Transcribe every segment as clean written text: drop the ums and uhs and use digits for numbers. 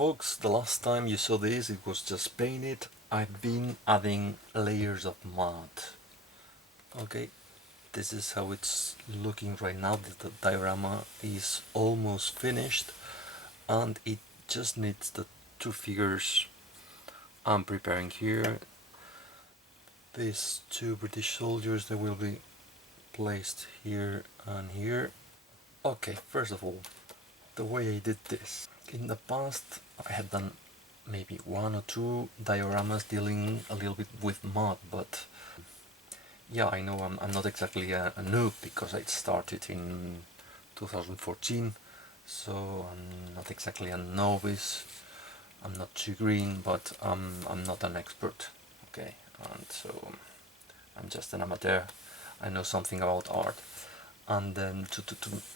folks, the last time you saw this it was just painted. I've been adding layers of mud. Okay, this is how it's looking right now. The diorama is almost finished and it just needs the two figures I'm preparing here. These two British soldiers that will be placed here and here. Okay, first of all, the way I did this. In the past I had done maybe one or two dioramas dealing a little bit with mud, but yeah, I know I'm not exactly a noob because I started in 2014, so I'm not exactly a novice. I'm not too green, but I'm not an expert, okay, and so I'm just an amateur. I know something about art. And then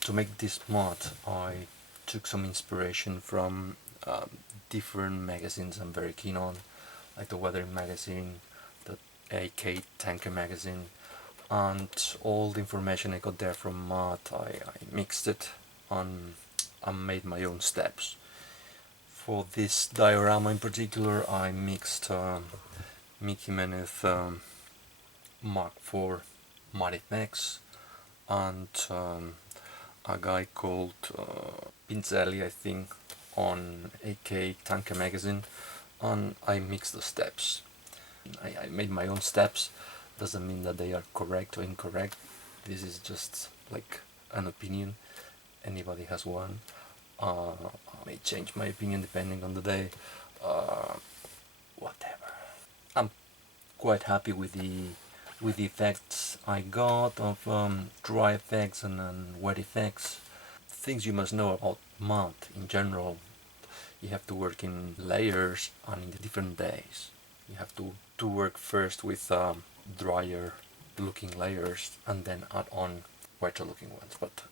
to make this mod I took some inspiration from different magazines I'm very keen on, like the Weather magazine, the AK Tanker magazine, and all the information I got there from mod I mixed it and made my own steps. For this diorama in particular I mixed Mickey Meneth Mark IV Mod FX and a guy called Pinzelli, I think, on AK Tanker magazine, and I mixed the steps. I made my own steps. Doesn't mean that they are correct or incorrect. This is just like an opinion. Anybody has one. I may change my opinion depending on the day. Whatever. I'm quite happy with the effects I got of dry effects and wet effects. Things you must know about mud in general. You have to work in layers and in the different days. You have to work first with drier looking layers and then add on wetter looking ones. But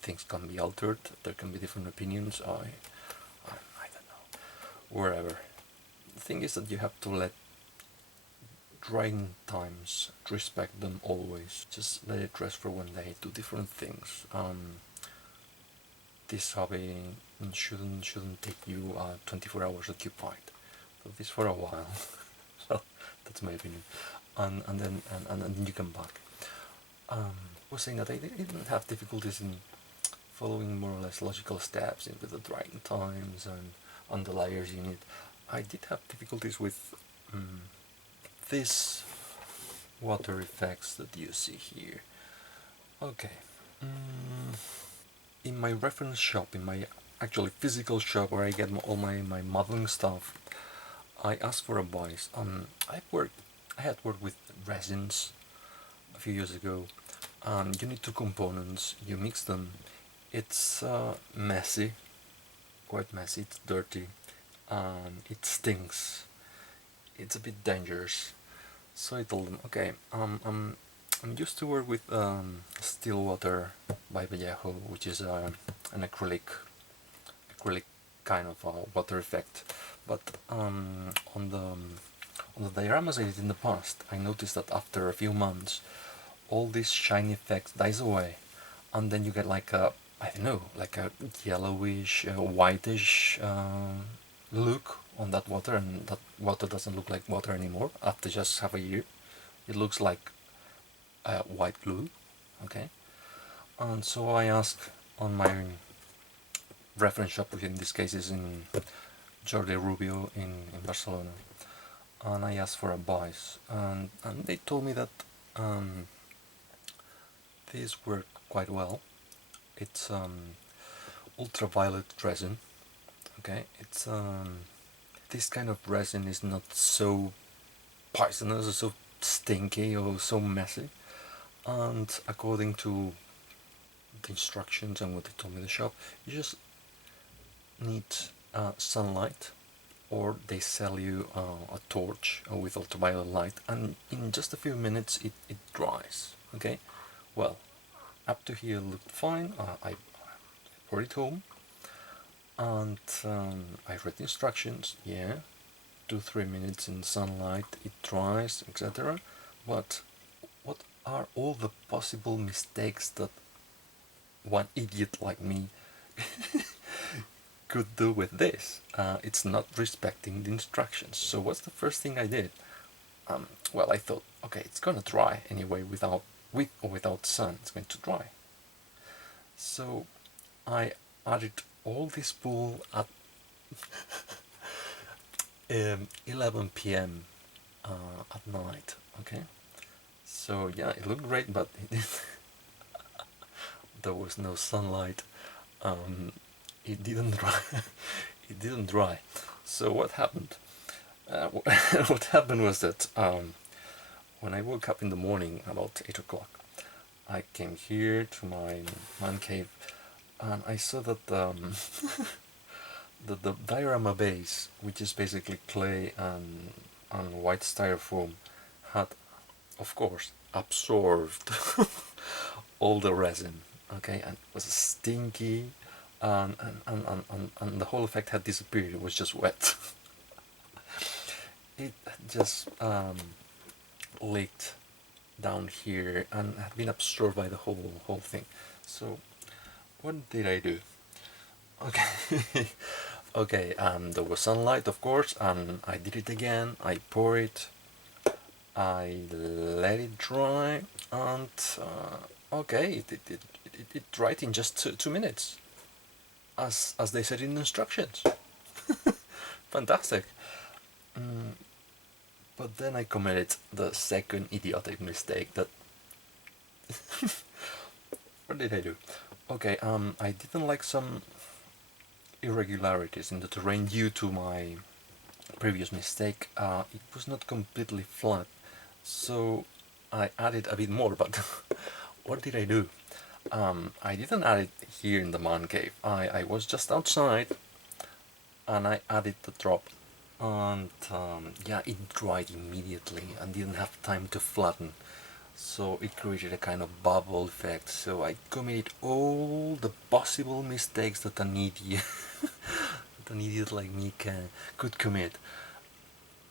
things can be altered. There can be different opinions. I don't know. Wherever. The thing is that you have to let drying times, respect them always. Just let it rest for one day. Do different things. This hobby shouldn't take you 24 hours occupied. So this for a while. So that's my opinion. And then you come back. I was saying that I didn't have difficulties in following more or less logical steps in with the drying times and on the layers you need. I did have difficulties with this water effects that you see here. Okay. In my reference shop, in my actually physical shop where I get all my modeling stuff, I asked for advice. I had worked with resins a few years ago. You need two components. You mix them. It's messy, quite messy. It's dirty, and it stinks. It's a bit dangerous. So I told them, okay, I'm used to work with still water by Vallejo, which is an acrylic kind of water effect. But on the dioramas I did in the past, I noticed that after a few months, all this shiny effect dies away, and then you get like a, I don't know, like a yellowish, whitish look on that water, and that water doesn't look like water anymore after just half a year. It looks like white glue, okay? And so I asked on my reference shop, which in this case is in Jordi Rubio in Barcelona, and I asked for advice, and they told me that these work quite well. It's ultraviolet resin, okay? It's this kind of resin is not so poisonous or so stinky or so messy, and according to the instructions and what they told me in the shop, you just need sunlight, or they sell you a torch with ultraviolet light, and in just a few minutes it dries, okay? Well, up to here looked fine. I brought it home and I read the instructions. Yeah, 2-3 minutes in sunlight it dries, etc. But what are all the possible mistakes that one idiot like me could do with this. It's not respecting the instructions. So what's the first thing I did? Well, I thought, okay, it's gonna dry anyway, with or without sun, it's going to dry. So I added all this wool at 11 p.m. At night. Okay, so yeah, it looked great, but there was no sunlight. It didn't dry. It didn't dry. So what happened? What happened was that when I woke up in the morning about 8 o'clock, I came here to my man cave, and I saw that the diorama base, which is basically clay and white styrofoam, had, of course, absorbed all the resin. Okay, and it was stinky, and the whole effect had disappeared. It was just wet. It just leaked down here and had been absorbed by the whole thing. So what did I do? Okay. Okay, there was sunlight, of course, and I did it again. I pour it, I let it dry, and okay, it dried in just 2 minutes, as they said in the instructions. Fantastic. But then I committed the second idiotic mistake. That what did I do? Okay, I didn't like some irregularities in the terrain due to my previous mistake. It was not completely flat, so I added a bit more. But what did I do? I didn't add it here in the man cave. I was just outside, and I added the drop, and yeah, it dried immediately and didn't have time to flatten, so it created a kind of bubble effect. So I committed all the possible mistakes that an idiot that an idiot like me could commit.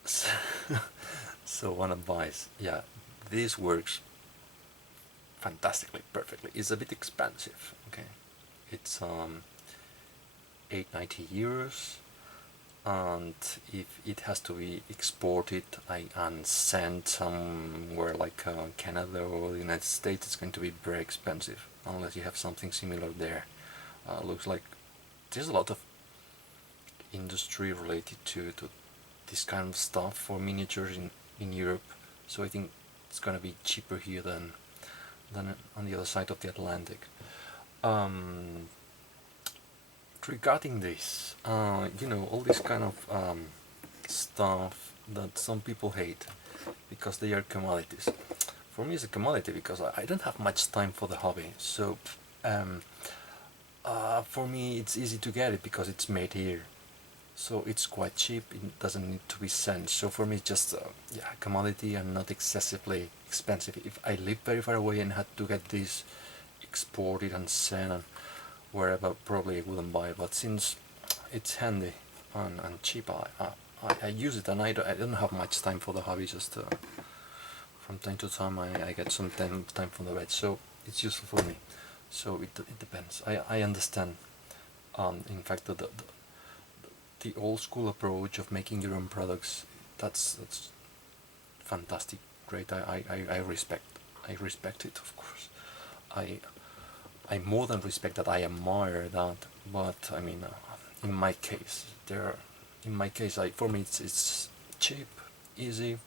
So, so one advice, yeah, this works fantastically, perfectly. It's a bit expensive, okay? It's 890 euros, and if it has to be exported and sent somewhere like Canada or the United States, it's going to be very expensive unless you have something similar there. Looks like there's a lot of industry related to this kind of stuff for miniatures in Europe, so I think it's gonna be cheaper here than on the other side of the Atlantic. Regarding this, all this kind of stuff that some people hate because they are commodities. For me, it's a commodity because I don't have much time for the hobby. So, for me, it's easy to get it because it's made here. So it's quite cheap. It doesn't need to be sent. So for me, it's just yeah, a commodity and not excessively expensive. If I live very far away and had to get this exported and sent and wherever, probably I wouldn't buy it. But since it's handy and cheap, I use it, and I don't have much time for the hobby. Just from time to time I get some time from the bed, so it's useful for me. So it depends. I understand. In fact, the old school approach of making your own products, that's fantastic, great. I respect it, of course. I more than respect that. I admire that. But I mean, in my case, for me, it's cheap, easy,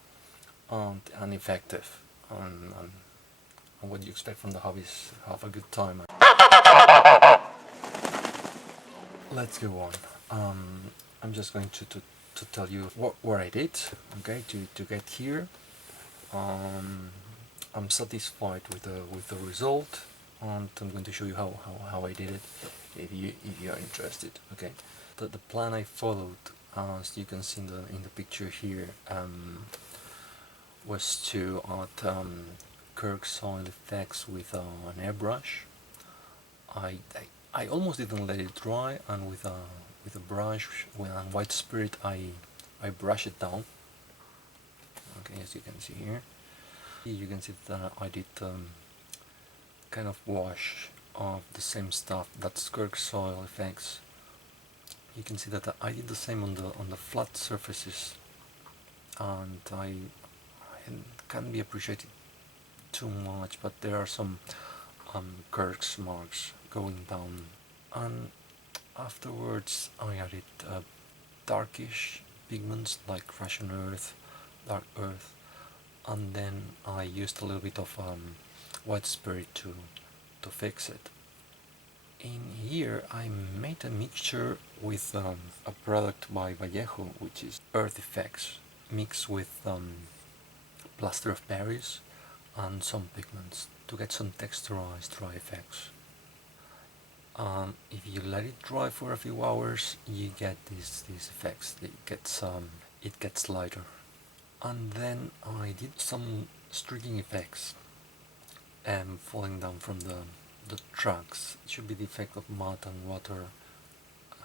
and effective. And what you expect from the hobbies, have a good time. Let's go on. I'm just going to tell you what I did, okay, to get here. I'm satisfied with the result, and I'm going to show you how I did it if you are interested. Okay, the plan I followed, as you can see in the picture here, was to add Kirk soil effects with an airbrush. I almost didn't let it dry, and with a brush and white spirit I brush it down. Okay, as you can see here, you can see that I did kind of wash of the same stuff, that's Kirk soil effects, You can see that I did the same on the flat surfaces, and I can't be appreciated too much, but there are some curves marks going down. And afterwards I added darkish pigments like Russian earth, dark earth, and then I used a little bit of white spirit to fix it. In here I made a mixture with a product by Vallejo, which is Earth Effects, mixed with plaster of Paris and some pigments to get some texturized dry effects. If you let it dry for a few hours, you get these effects. It gets lighter. And then I did some streaking effects falling down from the trucks. It should be the effect of mud and water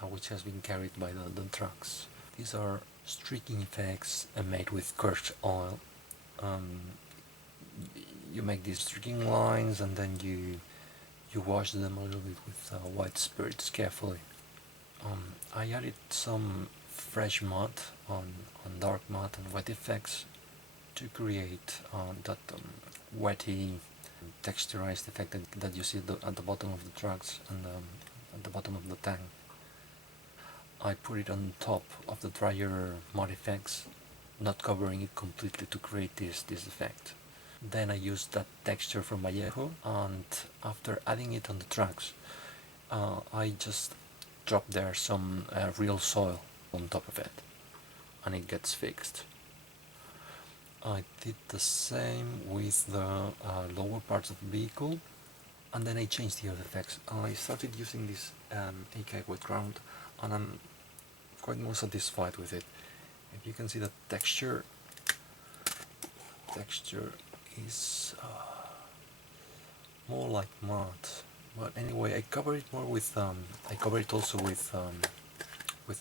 which has been carried by the trucks. These are streaking effects made with cursed oil. Um, you make these streaking lines and then you wash them a little bit with white spirits carefully. I added some fresh mud on dark mud and wet effects to create that wetty texturized effect that you see at the bottom of the trucks and at the bottom of the tank. I put it on top of the drier mud effects, not covering it completely to create this effect. Then I used that texture from Vallejo, and after adding it on the tracks, I just dropped there some real soil on top of it, and it gets fixed. I did the same with the lower parts of the vehicle, and then I changed the other effects. I started using this AK wet ground, and I'm quite more satisfied with it. If you can see the texture is more like matte, but anyway, I cover it more with I cover it also with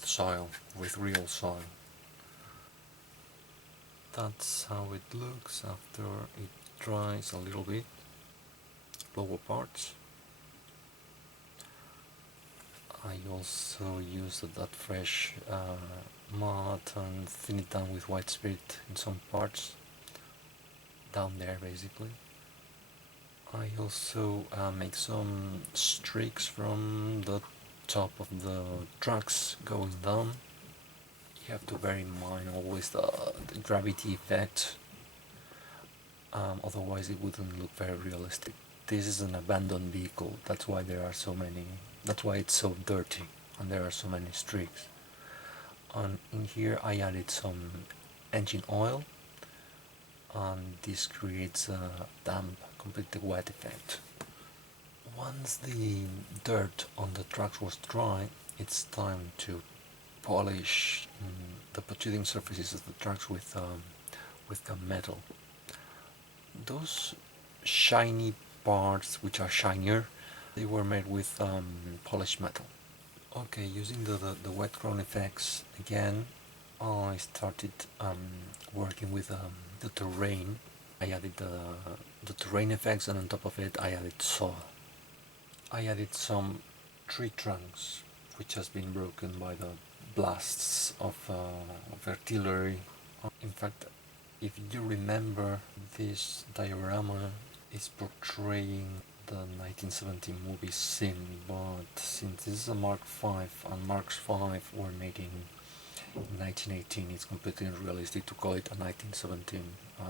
soil, with real soil. That's how it looks after it dries a little bit. Lower parts. I also used that fresh mud and thin it down with white spirit in some parts down there basically. I also make some streaks from the top of the tracks going down. You have to bear in mind always the gravity effect, otherwise it wouldn't look very realistic. This is an abandoned vehicle, that's why it's so dirty and there are so many streaks. And in here I added some engine oil, and this creates a damp, completely wet effect. Once the dirt on the tracks was dry, it's time to polish the protruding surfaces of the tracks with the metal. Those shiny parts, which are shinier, they were made with polished metal. Okay, using the wet ground effects again, I started working with the terrain. I added the terrain effects, and on top of it I added soil. I added some tree trunks which has been broken by the blasts of artillery. In fact, if you remember, this diorama is portraying the 1970 movie Sin, but since this is a Mark V and Marks V were made in 1918, it's completely unrealistic to call it a 1917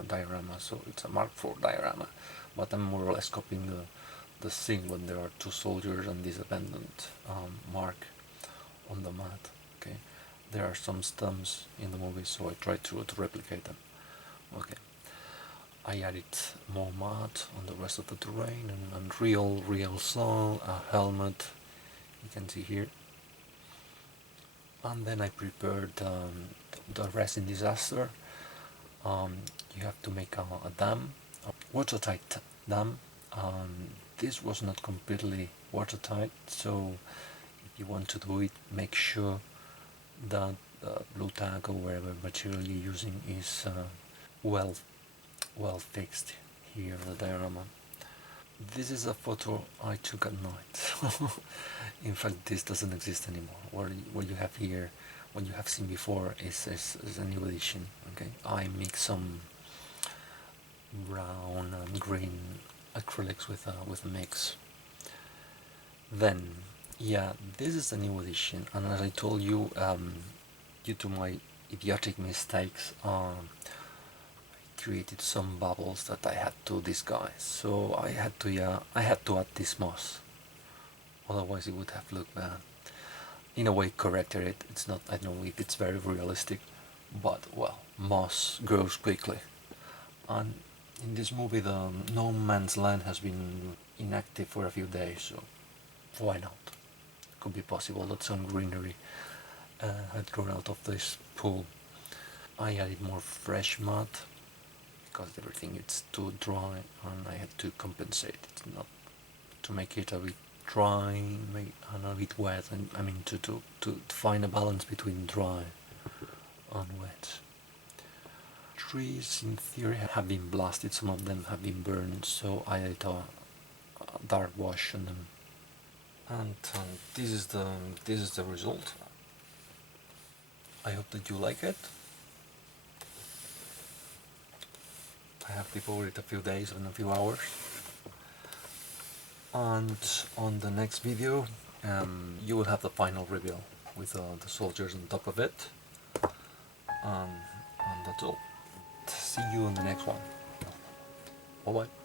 diorama, so it's a Mark IV diorama. But I'm more or less copying the scene when there are two soldiers and this abandoned mark on the mat. Okay, there are some stumps in the movie, so I tried to replicate them. Okay, I added more mud on the rest of the terrain and real soil, a helmet, you can see here. And then I prepared the resin disaster. You have to make a dam, a watertight dam. This was not completely watertight, so if you want to do it, make sure that blue tack or whatever material you're using is well fixed here in the diorama. This is a photo I took at night. In fact, this doesn't exist anymore. What you have here, what you have seen before, is a new edition. Okay, I mix some brown and green acrylics with a mix. Then, yeah, this is a new edition, and as I told you, due to my idiotic mistakes, I created some bubbles that I had to disguise. So I had to add this moss. Otherwise, it would have looked bad. In a way, corrected it. It's not. I don't know if it's very realistic, but well, moss grows quickly, and in this movie, the no man's land has been inactive for a few days, so why not? Could be possible that some greenery had grown out of this pool. I added more fresh mud because everything is too dry, and I had to compensate it, not to make it a bit dry and a bit wet, and I mean to find a balance between dry and wet. Trees in theory have been blasted, some of them have been burned, so I added a dark wash on them. And this is the result. I hope that you like it. I have devoted it a few days and a few hours. And on the next video, you will have the final reveal with the soldiers on top of it. And that's all. See you in the next one. Bye bye.